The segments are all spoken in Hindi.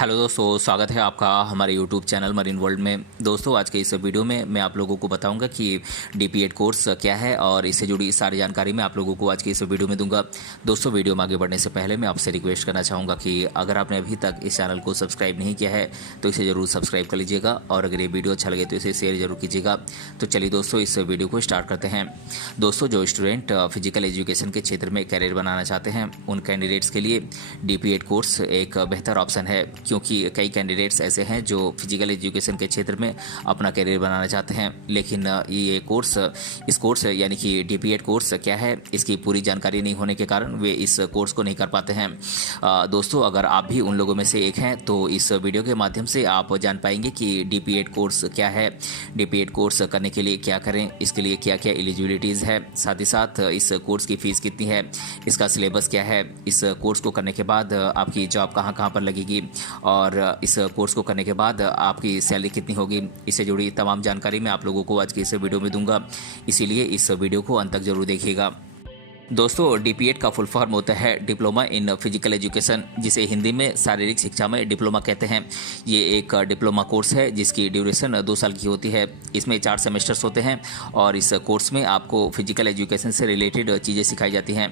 हेलो दोस्तों, स्वागत है आपका हमारे यूट्यूब चैनल मरीन वर्ल्ड में। दोस्तों, आज के इस वीडियो में मैं आप लोगों को बताऊंगा कि डीपीएड कोर्स क्या है और इससे जुड़ी सारी जानकारी मैं आप लोगों को आज के इस वीडियो में दूंगा। दोस्तों, वीडियो में आगे बढ़ने से पहले मैं आपसे रिक्वेस्ट करना चाहूँगा कि अगर आपने अभी तक इस चैनल को सब्सक्राइब नहीं किया है तो इसे ज़रूर सब्सक्राइब कर लीजिएगा और अगर ये वीडियो अच्छा लगे तो इसे शेयर जरूर कीजिएगा। तो चलिए दोस्तों, इस वीडियो को स्टार्ट करते हैं। दोस्तों, जो स्टूडेंट फिजिकल एजुकेशन के क्षेत्र में करियर बनाना चाहते हैं उन कैंडिडेट्स के लिए डीपीएड कोर्स एक बेहतर ऑप्शन है, क्योंकि कई कैंडिडेट्स ऐसे हैं जो फिजिकल एजुकेशन के क्षेत्र में अपना करियर बनाना चाहते हैं, लेकिन ये कोर्स इस कोर्स यानी कि डीपीएड कोर्स क्या है इसकी पूरी जानकारी नहीं होने के कारण वे इस कोर्स को नहीं कर पाते हैं। दोस्तों, अगर आप भी उन लोगों में से एक हैं तो इस वीडियो के माध्यम से आप जान पाएंगे कि डीपीएड कोर्स क्या है, डीपीएड कोर्स करने के लिए क्या करें, इसके लिए क्या क्या एलिजिबिलिटीज़ है, साथ ही साथ इस कोर्स की फ़ीस कितनी है, इसका सिलेबस क्या है, इस कोर्स को करने के बाद आपकी जॉब कहाँ कहाँ पर लगेगी और इस कोर्स को करने के बाद आपकी सैलरी कितनी होगी, इससे जुड़ी तमाम जानकारी मैं आप लोगों को आज के इस वीडियो में दूंगा। इसीलिए इस वीडियो को अंत तक जरूर देखिएगा। दोस्तों, डीपीएड का फुल फॉर्म होता है डिप्लोमा इन फिजिकल एजुकेशन, जिसे हिंदी में शारीरिक शिक्षा में डिप्लोमा कहते हैं। ये एक डिप्लोमा कोर्स है जिसकी ड्यूरेशन 2 साल की होती है। इसमें 4 सेमेस्टर्स होते हैं और इस कोर्स में आपको फिजिकल एजुकेशन से रिलेटेड चीज़ें सिखाई जाती हैं।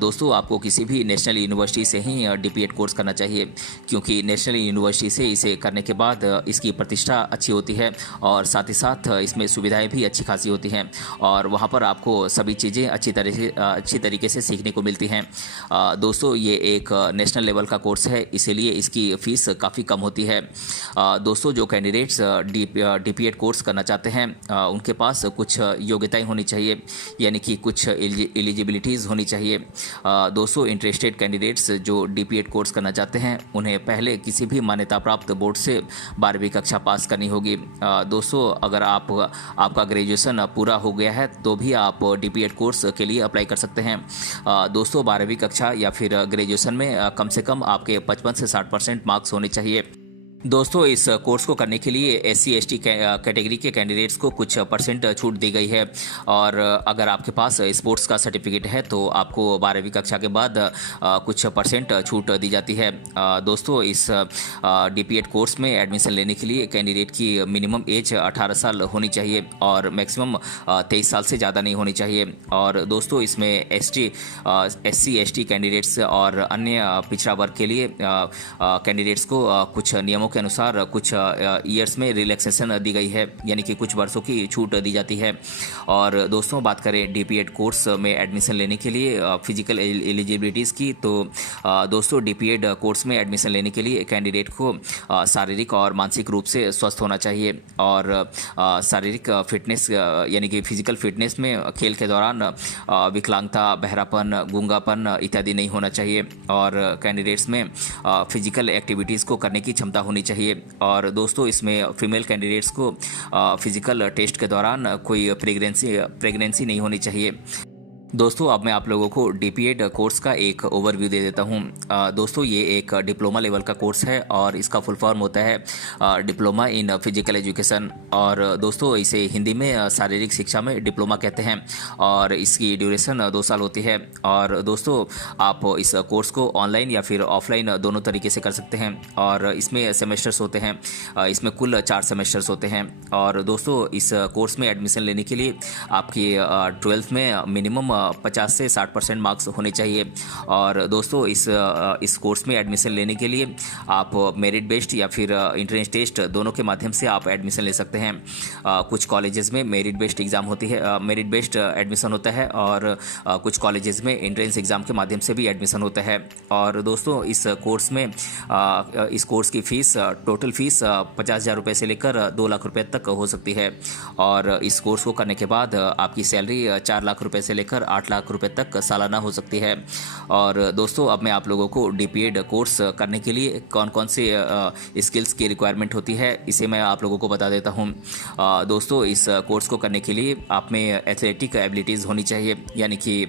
दोस्तों, आपको किसी भी नेशनल यूनिवर्सिटी से ही डीपीएड कोर्स करना चाहिए, क्योंकि नेशनल यूनिवर्सिटी से इसे करने के बाद इसकी प्रतिष्ठा अच्छी होती है और साथ ही साथ इसमें सुविधाएँ भी अच्छी खासी होती हैं और वहाँ पर आपको सभी चीज़ें अच्छी तरीके से सीखने को मिलती हैं। दोस्तों, ये एक नेशनल लेवल का कोर्स है, इसीलिए इसकी फ़ीस काफ़ी कम होती है। दोस्तों, जो कैंडिडेट्स डीपीएड कोर्स करना चाहते हैं उनके पास कुछ योग्यताएं होनी चाहिए, यानी कि कुछ एलिजिबिलिटीज़ होनी चाहिए। दोस्तों, इंटरेस्टेड कैंडिडेट्स जो डीपीएड कोर्स करना चाहते हैं उन्हें पहले किसी भी मान्यता प्राप्त बोर्ड से 12वीं कक्षा पास करनी होगी। दोस्तों, अगर आपका ग्रेजुएशन पूरा हो गया है तो भी आप डीपीएड कोर्स के लिए अप्लाई कर सकते हैं। दोस्तों, 12वीं कक्षा या फिर ग्रेजुएशन में कम से कम आपके 55 से 60% मार्क्स होने चाहिए। दोस्तों, इस कोर्स को करने के लिए SC/ST कैटेगरी के कैंडिडेट्स को कुछ परसेंट छूट दी गई है और अगर आपके पास स्पोर्ट्स का सर्टिफिकेट है तो आपको 12वीं कक्षा के बाद कुछ परसेंट छूट दी जाती है। दोस्तों, इस डीपीएड कोर्स में एडमिशन लेने के लिए कैंडिडेट की मिनिमम एज 18 साल होनी चाहिए और मैक्सिमम 23 साल से ज़्यादा नहीं होनी चाहिए। और दोस्तों, इसमें SC/ST कैंडिडेट्स और अन्य पिछड़ा वर्ग के लिए कैंडिडेट्स को कुछ नियमों के अनुसार कुछ ईयर्स में रिलैक्सेशन दी गई है, यानी कि कुछ वर्षों की छूट दी जाती है। और दोस्तों, बात करें डीपीएड कोर्स में एडमिशन लेने के लिए फिजिकल एलिजिबिलिटीज़ की, तो दोस्तों डीपीएड कोर्स में एडमिशन लेने के लिए कैंडिडेट को शारीरिक और मानसिक रूप से स्वस्थ होना चाहिए और शारीरिक फिटनेस यानी कि फिजिकल फिटनेस में खेल के दौरान विकलांगता, बहरापन, गूंगापन इत्यादि नहीं होना चाहिए और कैंडिडेट्स में फिजिकल एक्टिविटीज़ को करने की क्षमता होनी चाहिए। और दोस्तों, इसमें फीमेल कैंडिडेट्स को फिजिकल टेस्ट के दौरान कोई प्रेगनेंसी नहीं होनी चाहिए। दोस्तों, अब मैं आप लोगों को डीपीएड कोर्स का एक ओवरव्यू दे देता हूं। दोस्तों, ये एक डिप्लोमा लेवल का कोर्स है और इसका फुल फॉर्म होता है डिप्लोमा इन फिजिकल एजुकेशन और दोस्तों इसे हिंदी में शारीरिक शिक्षा में डिप्लोमा कहते हैं और इसकी ड्यूरेशन 2 साल होती है। और दोस्तों, आप इस कोर्स को ऑनलाइन या फिर ऑफलाइन दोनों तरीके से कर सकते हैं और इसमें सेमेस्टर्स होते हैं। इसमें कुल 4 सेमेस्टर्स होते हैं। और दोस्तों, इस कोर्स में एडमिशन लेने के लिए आपकी 12th में मिनिमम 50 से 60% मार्क्स होने चाहिए। और दोस्तों, इस कोर्स में एडमिशन लेने के लिए आप मेरिट बेस्ड या फिर एंट्रेंस टेस्ट दोनों के माध्यम से आप एडमिशन ले सकते हैं। कुछ कॉलेजेस में मेरिट बेस्ड एग्ज़ाम होती है, मेरिट बेस्ड एडमिशन होता है और कुछ कॉलेजेस में एंट्रेंस एग्ज़ाम के माध्यम से भी एडमिशन होता है। और दोस्तों, इस कोर्स की फ़ीस टोटल फ़ीस 50,000 रुपये से लेकर 2 लाख रुपये तक हो सकती है और इस कोर्स को करने के बाद आपकी सैलरी 4 लाख रुपये से लेकर 8 लाख रुपए तक सालाना हो सकती है। और दोस्तों, अब मैं आप लोगों को डीपीएड कोर्स करने के लिए कौन कौन से स्किल्स की रिक्वायरमेंट होती है इसे मैं आप लोगों को बता देता हूं। दोस्तों, इस कोर्स को करने के लिए आप में एथलेटिक एबिलिटीज़ होनी चाहिए, यानी कि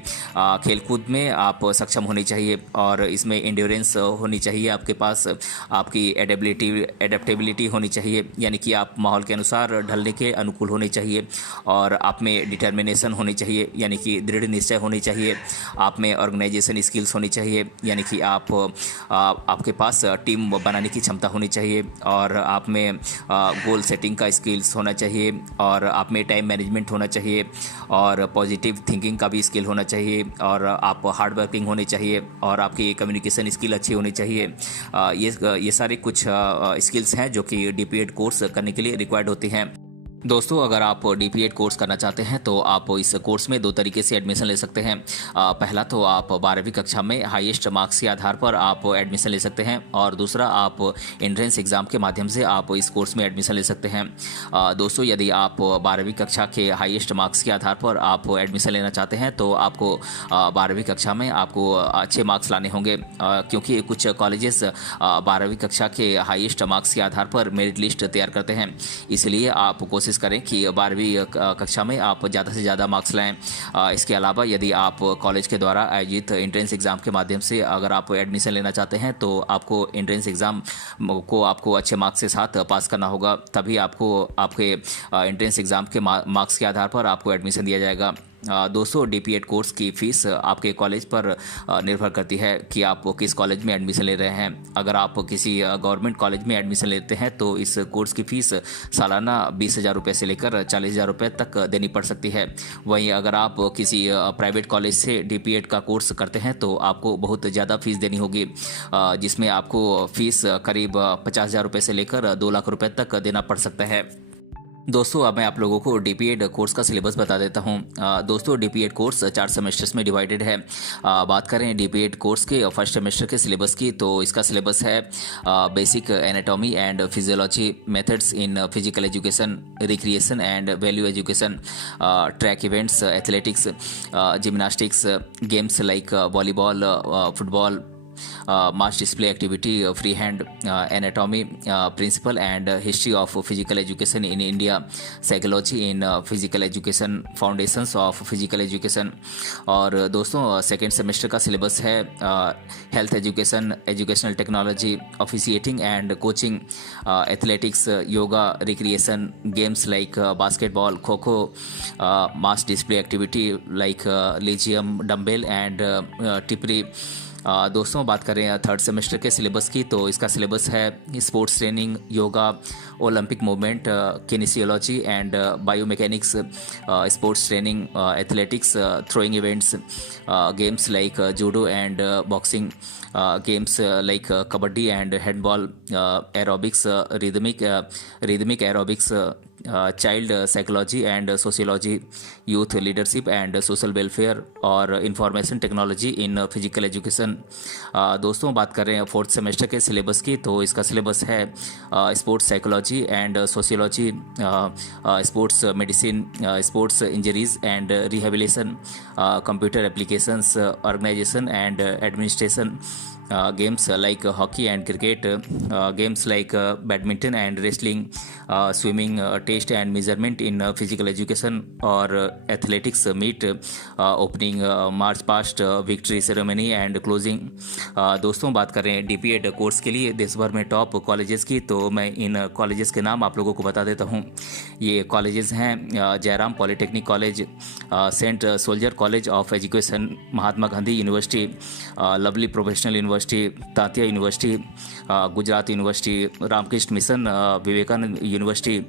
खेलकूद में आप सक्षम होनी चाहिए और इसमें इंड्योरेंस होनी चाहिए आपके पास, आपकी एडेप्टेबिलिटी होनी चाहिए, यानी कि आप माहौल के अनुसार ढलने के अनुकूल होने चाहिए और आप में डिटर्मिनेशन होनी चाहिए, यानी कि दृढ़ दृढ़ निश्चय होनी चाहिए, आप में ऑर्गेनाइजेशन स्किल्स होनी चाहिए, यानी कि आपके पास टीम बनाने की क्षमता होनी चाहिए, और आप में गोल सेटिंग का स्किल्स होना चाहिए, और आप में टाइम मैनेजमेंट होना चाहिए, और पॉजिटिव थिंकिंग का भी स्किल होना चाहिए, और आप हार्ड वर्किंग होनी चाहिए, और आपकी कम्युनिकेशन स्किल अच्छी होनी चाहिए। ये सारे कुछ स्किल्स हैं जो कि DP-ED कोर्स करने के लिए रिक्वायर्ड होती हैं। दोस्तों, अगर आप DP-ED कोर्स करना चाहते हैं तो आप इस कोर्स में 2 तरीके से एडमिशन ले सकते हैं। पहला तो आप 12वीं कक्षा में हाईएस्ट मार्क्स के आधार पर आप एडमिशन ले सकते हैं, और दूसरा आप एंट्रेंस एग्ज़ाम के माध्यम से आप इस कोर्स में एडमिशन ले सकते हैं। दोस्तों, यदि आप 12वीं कक्षा के हाईएस्ट मार्क्स के आधार पर आप एडमिशन लेना चाहते हैं तो आपको 12वीं कक्षा में आपको अच्छे मार्क्स लाने होंगे, क्योंकि कुछ कॉलेजेस 12वीं कक्षा के हाईएस्ट मार्क्स के आधार पर मेरिट लिस्ट तैयार करते हैं। इसलिए आप कोशिश करें कि 12वीं कक्षा में आप ज़्यादा से ज़्यादा मार्क्स लाएं। इसके अलावा यदि आप कॉलेज के द्वारा आयोजित एंट्रेंस एग्ज़ाम के माध्यम से अगर आप एडमिशन लेना चाहते हैं तो आपको एंट्रेंस एग्ज़ाम को आपको अच्छे मार्क्स के साथ पास करना होगा, तभी आपको आपके एंट्रेंस एग्ज़ाम के मार्क्स के आधार पर आपको एडमिशन दिया जाएगा। दोस्तों, DP-ED कोर्स की फ़ीस आपके कॉलेज पर निर्भर करती है कि आप किस कॉलेज में एडमिशन ले रहे हैं। अगर आप किसी गवर्नमेंट कॉलेज में एडमिशन लेते हैं तो इस कोर्स की फ़ीस सालाना 20,000 रुपये से लेकर 40,000 रुपये तक देनी पड़ सकती है। वहीं अगर आप किसी प्राइवेट कॉलेज से DP-ED का कोर्स करते हैं तो आपको बहुत ज़्यादा फ़ीस देनी होगी, जिसमें आपको फ़ीस करीब 50,000 रुपये से लेकर 2 लाख रुपये तक देना पड़ सकता है। दोस्तों, अब मैं आप लोगों को DP-ED कोर्स का सिलेबस बता देता हूं। दोस्तों, DP-ED कोर्स 4 सेमेस्टर्स में डिवाइडेड है। बात करें DP-ED कोर्स के फर्स्ट सेमेस्टर के सिलेबस की तो इसका सिलेबस है basic anatomy and physiology, methods in physical education, recreation and value education, track events, athletics, gymnastics, games like volleyball, football, mass display activity, freehand, anatomy, principle and history of physical education in India, psychology in physical education, foundations of physical education। और दोस्तों, सेकेंड सेमेस्टर का सिलेबस है health education, educational technology, officiating and coaching, athletics, yoga, recreation, games like basketball, kho kho, mass display activity like lezim, dumbbell and tipri. दोस्तों, बात करें थर्ड सेमेस्टर के सिलेबस की तो इसका सिलेबस है sports training, yoga, Olympic movement, kinesiology and biomechanics, sports training, athletics, throwing events, games like judo and boxing, games like kabaddi and handball, aerobics, rhythmic aerobics, child psychology and sociology, youth leadership and social welfare, और information technology in physical education. दोस्तों, बात करें फोर्थ सेमेस्टर के सिलेबस की तो इसका सिलेबस है sports psychology and sociology, sports medicine, sports injuries and rehabilitation, computer applications, organisation and administration, games like hockey and cricket, games like badminton and wrestling, swimming, taste and measurement in physical education, और athletics meet, opening, march past, victory ceremony and closing। दोस्तों, बात करें DP-ED कोर्स के लिए देश भर में टॉप कॉलेजेस की तो मैं इन कॉलेजेस के नाम आप लोगों को बता देता हूँ। ये कॉलेजेस हैं Jayaram Polytechnic College, Saint Soldier College of Education, Mahatma Gandhi University, Lovely Professional University, Tantia University, Gujarat University, Ramakrishna Mission, Vivekananda University,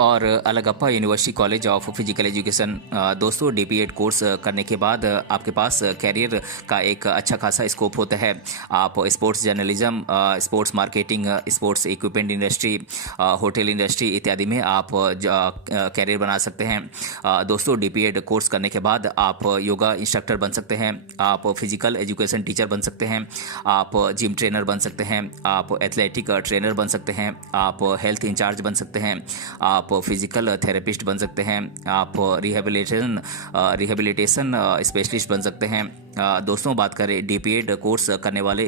और Alagappa University College of Physical education. दोस्तों, DP-ED कोर्स करने के बाद आपके पास कैरियर का एक अच्छा खासा स्कोप होता है। आप sports journalism, sports marketing, sports equipment industry, hotel industry इत्यादि में आप कैरियर बना सकते हैं। दोस्तों, DP-ED कोर्स करने के बाद आप योगा इंस्ट्रक्टर बन सकते हैं, आप फिजिकल एजुकेशन टीचर बन सकते हैं, आप जिम ट्रेनर बन सकते हैं, आप एथलेटिक ट्रेनर बन सकते हैं, आप हेल्थ इंचार्ज बन सकते हैं, आप फिजिकल थेरेपिस्ट बन सकते हैं, आप रिहेबिलिटेशन स्पेशलिस्ट बन सकते हैं, दोस्तों बात करें डीपीएड कोर्स करने वाले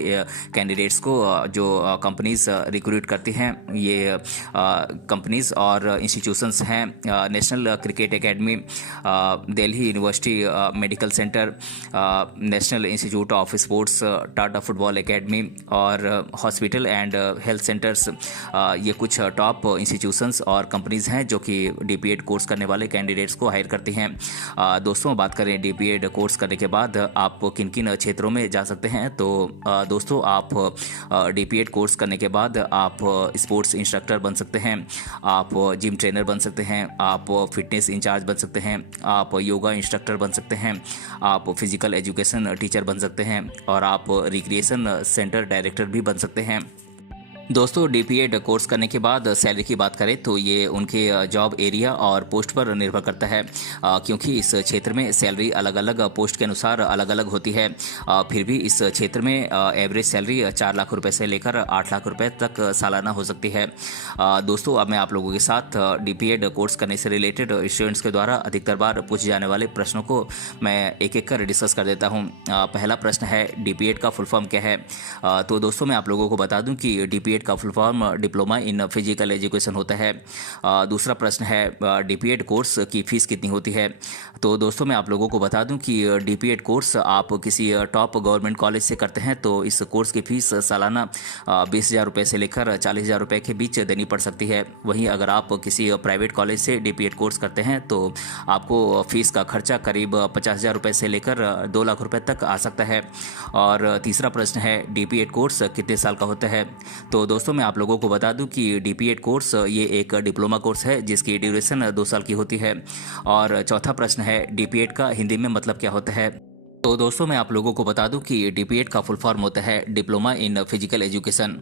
कैंडिडेट्स को जो कंपनीज रिक्रूट करती हैं, ये कंपनीज और इंस्टीट्यूशंस हैं national cricket academy, Delhi university medical centre, national institute of sports, Tata football academy और हॉस्पिटल एंड हेल्थ सेंटर्स। ये कुछ टॉप इंस्टीट्यूशंस और कंपनीज हैं जो कि डीपीएड कोर्स करने वाले कैंडिडेट्स को हायर करती हैं। दोस्तों बात करें डीपीएड कोर्स करने के बाद आप किन किन क्षेत्रों में जा सकते हैं, तो दोस्तों आप डीपीएड कोर्स करने के बाद आप स्पोर्ट्स इंस्ट्रक्टर बन सकते हैं, आप जिम ट्रेनर बन सकते हैं, आप फिटनेस इंचार्ज बन सकते हैं, आप योगा इंस्ट्रक्टर बन सकते हैं, आप फिजिकल एजुकेशन टीचर बन सकते हैं और आप रिक्रिएशन सेंटर डायरेक्टर भी बन सकते हैं। दोस्तों डीपीएड कोर्स करने के बाद सैलरी की बात करें तो ये उनके जॉब एरिया और पोस्ट पर निर्भर करता है, क्योंकि इस क्षेत्र में सैलरी अलग अलग पोस्ट के अनुसार अलग अलग होती है। फिर भी इस क्षेत्र में एवरेज सैलरी 4 लाख रुपए से लेकर 8 लाख रुपए तक सालाना हो सकती है। दोस्तों अब मैं आप लोगों के साथ डीपीएड कोर्स करने से रिलेटेड स्टूडेंट्स के द्वारा अधिकतर बार पूछे जाने वाले प्रश्नों को मैं एक एक कर डिस्कस कर देता हूँ। पहला प्रश्न है डीपीएड का फुल फॉर्म क्या है। तो दोस्तों मैं आप लोगों को बता दूं कि डीपीएड का full form diploma in physical education होता है। दूसरा प्रश्न है डीपीएड कोर्स की फीस कितनी होती है। तो दोस्तों मैं आप लोगों को बता दूं कि डीपीएड कोर्स आप किसी टॉप गवर्नमेंट कॉलेज से करते हैं तो इस कोर्स की फीस सालाना 20,000 रुपये से लेकर 40,000 रुपये के बीच देनी पड़ सकती है। वहीं अगर आप किसी प्राइवेट कॉलेज से डीपीएड कोर्स करते हैं तो आपको फीस का खर्चा करीब 50,000 रुपये से लेकर 2 लाख रुपये तक आ सकता है। और तीसरा प्रश्न है डीपीएड कोर्स कितने साल का होता है। तो दोस्तों मैं आप लोगों को बता दूं कि डीपीएड कोर्स ये एक डिप्लोमा कोर्स है जिसकी ड्यूरेशन 2 साल की होती है। और चौथा प्रश्न है डीपीएड का हिंदी में मतलब क्या होता है। तो दोस्तों मैं आप लोगों को बता दूं कि डीपीएड का फुल फॉर्म होता है डिप्लोमा इन फिजिकल एजुकेशन,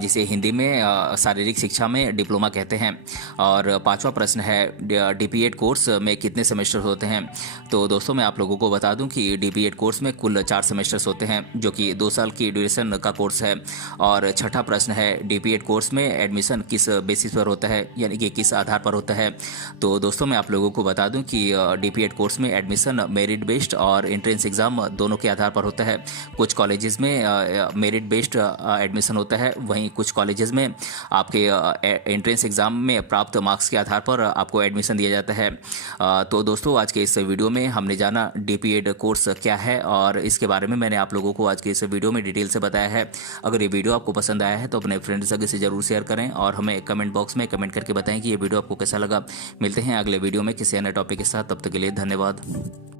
जिसे हिंदी में शारीरिक शिक्षा में डिप्लोमा कहते हैं। और पांचवा प्रश्न है डीपीएड कोर्स में कितने सेमेस्टर होते हैं। तो दोस्तों मैं आप लोगों को बता दूं कि डीपीएड कोर्स में कुल 4 सेमेस्टर्स होते हैं जो कि 2 साल की ड्यूरेशन का कोर्स है। और छठा प्रश्न है डीपीएड कोर्स में एडमिशन किस बेसिस पर होता है, यानी कि किस आधार पर होता है। तो दोस्तों मैं आप लोगों को बता दूं कि डीपीएड कोर्स में एडमिशन मेरिट बेस्ड और एंट्रेंस एग्जाम दोनों के आधार पर होता है। कुछ कॉलेजेस में मेरिट बेस्ड एडमिशन होता है, वहीं कुछ कॉलेजेस में आपके एंट्रेंस एग्जाम में प्राप्त मार्क्स के आधार पर आपको एडमिशन दिया जाता है। तो दोस्तों आज के इस वीडियो में हमने जाना डीपीएड कोर्स क्या है और इसके बारे में मैंने आप लोगों को आज के इस वीडियो में डिटेल से बताया है। अगर ये वीडियो आपको पसंद आया है तो अपने फ्रेंड्स से ज़रूर शेयर करें और हमें कमेंट बॉक्स में कमेंट करके बताएं कि ये वीडियो आपको कैसा लगा। मिलते हैं अगले वीडियो में किसी अन्य टॉपिक के साथ, तब तक के लिए धन्यवाद।